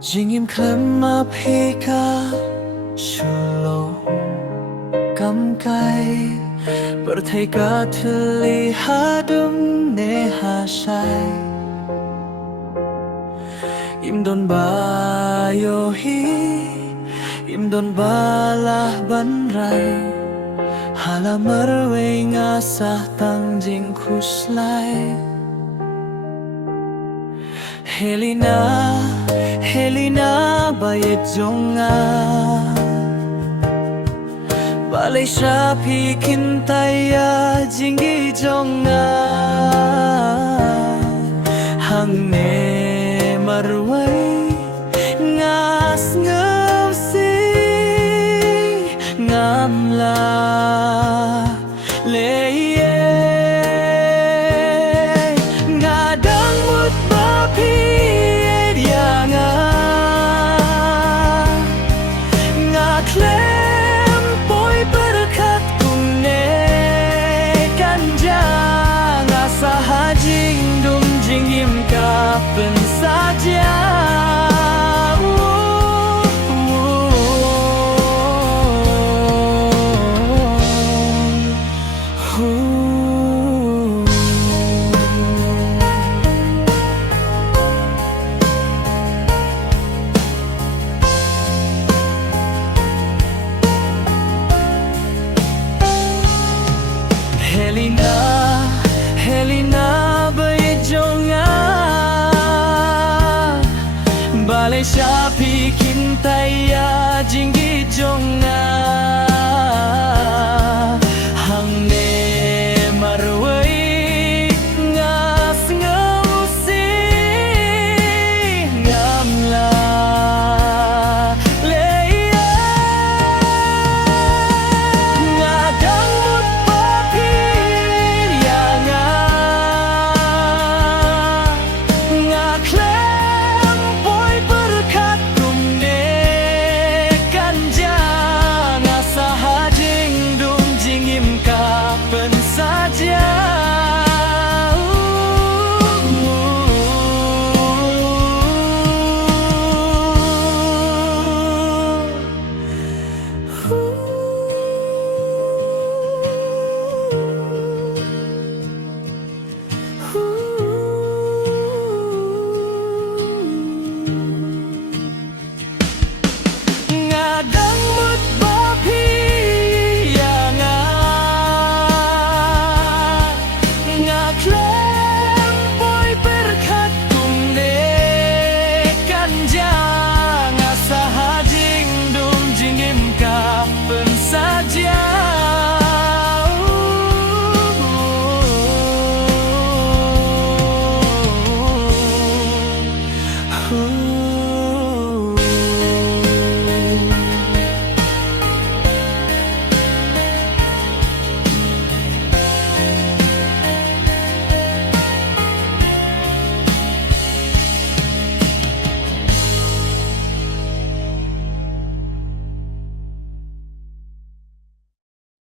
Jingim klemma phika shulo kam kai berthai ka thli hadum ne hasai im don ba yo hi im don balah ban rai hala marwe ngasah tang jing khuslai Helena, Helena bayet jonga Balai sapi kintaya jinggi jonga Hang ne marwai ngas ngausi ngamla leye ngadang mut bapi Klaim boy berkat kunne kanjang asa hajing dum jingim kapen saja Helena, Helena bejonga Balai sapi kintaya jinggi jonga Hang ne marwai ngas ngausi ngamla leya ngadang mut kapan saja ngadang